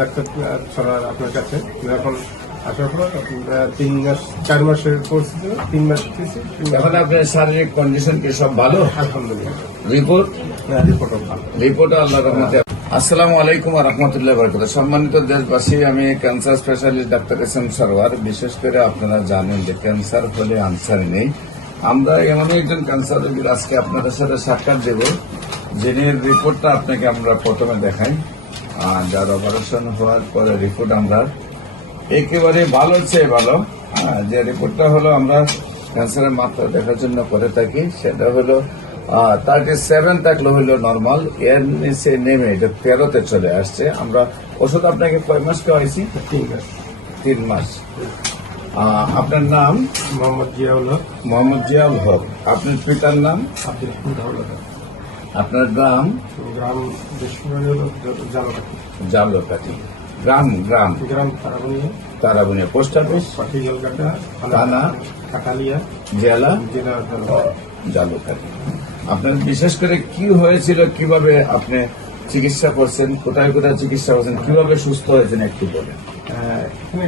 Doctor ছড়ার আপনার কাছে এখন আসার পর 4 মাসের কোর্স ছিল, 3 মাস দিয়েছি। এখন আপনার শারীরিক কন্ডিশন কি সব ভালো? আলহামদুলিল্লাহ, রিপোর্ট রিপোর্টও ভালো। রিপোর্ট আল্লাহর রহমতে। আসসালামু আলাইকুম ওয়া রাহমাতুল্লাহি ওয়া বারাকাতুহু। সম্মানিত দেশবাসী, আমি cancer specialist doctor SM. Sarwar. বিশেষ করে আপনারা জানেন যে ক্যান্সার হলে আনসার নেই। আমরা এমনই একজন ক্যান্সার রোগীর আজকে আপনাদের সাথে সাক্ষাৎ দেব, যিনি রিপোর্টটা আপনাকে আমরা প্রথমে দেখাই। যার অপারেশন হওয়ার পরে রিপোর্ট আমরা একেবারে ভালো চেয়ে ভালো। যে রিপোর্টটা হলো আমরা ক্যান্সারের মাত্রা দেখার জন্য করে থাকি, সেটা হলো 37 থাকলে হইলো নর্মাল, এর নিচে নেমে এটা 13-তে চলে আসছে। আমরা ওষুধ আপনাকে কয় মাস খাওয়াইছি? 3 মাস। আপনার নাম? মোহাম্মদ জিয়াউল হক। মোহাম্মদ জিয়াউল হক। আপনার পিতার নাম? আব্দুল হাওলাদার। আপনার গ্রাম? গ্রাম জালকাঠি। জালকাঠি। গ্রাম গ্রাম গ্রাম তারাবুনিয়া। Post office? পাটিগলকাটা, থানা কাটালিয়া, জেলা জেলা জালকাঠি। আপনার বিশেষ করে কি হয়েছিল, কিভাবে আপনি চিকিৎসা করছেন, কোথায় কোথায় চিকিৎসা করছেন, কিভাবে সুস্থ হয়েছেন একটু বলেন। এখানে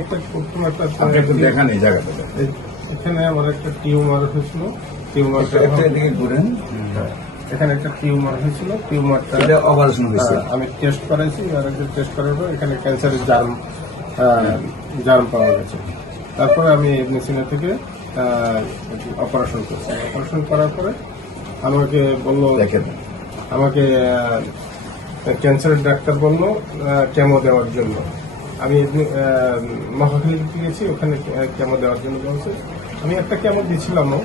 আপনি একটু দেখান এই জায়গাটা। এখানে আমার একটা টিউমার হয়েছিল। টিউমারটা এদিকে ঘুরেন। এখানে একটা টিউমার হয়েছিল। টিউমারটা এটা অপারেশন হয়েছে। আমি টেস্ট করাইছি, আর টেস্ট করার পর এখানে ক্যান্সারের জার্ম পাওয়া গেছে। তারপরে আমি মেশিনা থেকে অপারেশন করছি। অপারেশন করার পরে আমাকে বললো, দেখেন আমাকে ক্যান্সারের ডাক্তার বললো কেমো দেওয়ার জন্য। আমি মহাখালীতে গেছি, ওখানে কেমো দেওয়ার জন্য বলছে। আমি একটা কেমো দিয়েছিলামও,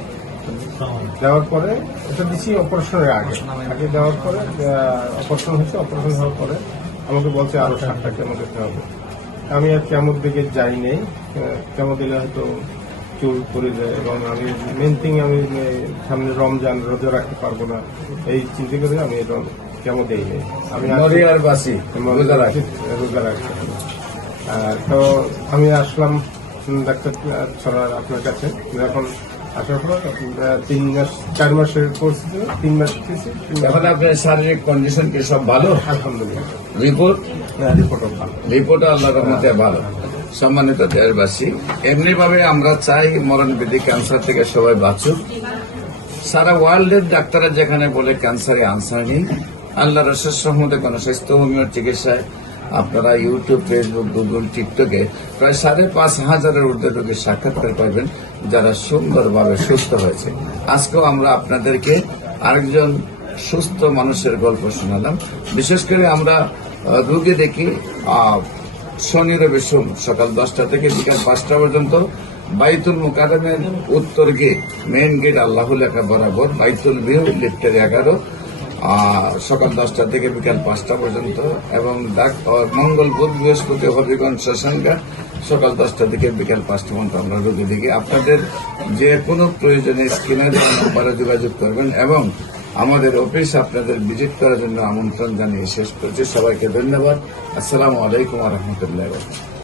দেওয়ার পরে এটা দিচ্ছি অপারেশনের আগে দেওয়ার পরে অপারেশন হয়েছে। অপারেশন হওয়ার পরে আমাকে বলছে আরো 7টা কেমো দিতে হবে। আমি আর কেমোর দিকে যাই নেই। কেমো দিলে হয়তো চুল পড়ে যায়, এবং আমি মেন থিং আমি সামনে রমজান, রোজা রাখতে পারবো না, এই চিন্তা করে আমি কেমো দেই নেই। আমি রোজা রাখি। তো আমি আসলাম ডাক্তার ছড়ার আপনার কাছে। এখন আসার পর 4 মাসের কোর্স ছিল, 3 মাস দিয়েছি। এখন আপনার শারীরিক কন্ডিশন কি সব ভালো? আলহামদুলিল্লাহ, রিপোর্টও ভালো। রিপোর্ট আল্লাহর রহমতে ভালো। সম্মানিত দেশবাসী, এমনি ভাবে আমরা চাই মরণবিধি ক্যান্সার থেকে সবাই বাঁচুক। সারা ওয়ার্ল্ডের ডাক্তাররা যেখানে বলে ক্যান্সারে আনসার নেই, আল্লাহ রসের রহমতে গণস্বাস্থ্য হোমিওর চিকিৎসায় আপনারা ইউটিউব, ফেসবুক, গুগল, টিকটকে প্রায় 5,500-এর ঊর্ধ্বে রোগীর সাক্ষাৎকার পাইবেন যারা সুন্দরভাবে সুস্থ হয়েছে। আজকেও আমরা আপনাদেরকে আরেকজন সুস্থ মানুষের গল্প শোনালাম। বিশেষ করে আমরা রোগী দেখি শনি রবি সোম সকাল 10টা থেকে বিকাল 5টা পর্যন্ত বাইতুল মুকাররমের উত্তর গেট, মেইন গেট আল্লাহ লেখা বরাবর, বাইতুল ভিউ, লিফটের 11, সকাল 10টা থেকে বিকাল 5টা পর্যন্ত, এবং মঙ্গল, বুধ, বৃহস্পতি, হবিগঞ্জ, শ্মশানঘাট সকাল 10টা থেকে বিকাল 5টা পর্যন্ত আমরা রোগী দেখি। আপনাদের যে কোনো প্রয়োজনে স্ক্রিনের নাম্বারে যোগাযোগ করবেন, এবং আমাদের অফিস আপনাদের ভিজিট করার জন্য আমন্ত্রণ জানিয়ে শেষ করছি। সবাইকে ধন্যবাদ। আসসালামু আলাইকুম ওয়া রাহমাতুল্লাহি ওয়া বারাকাতুহু।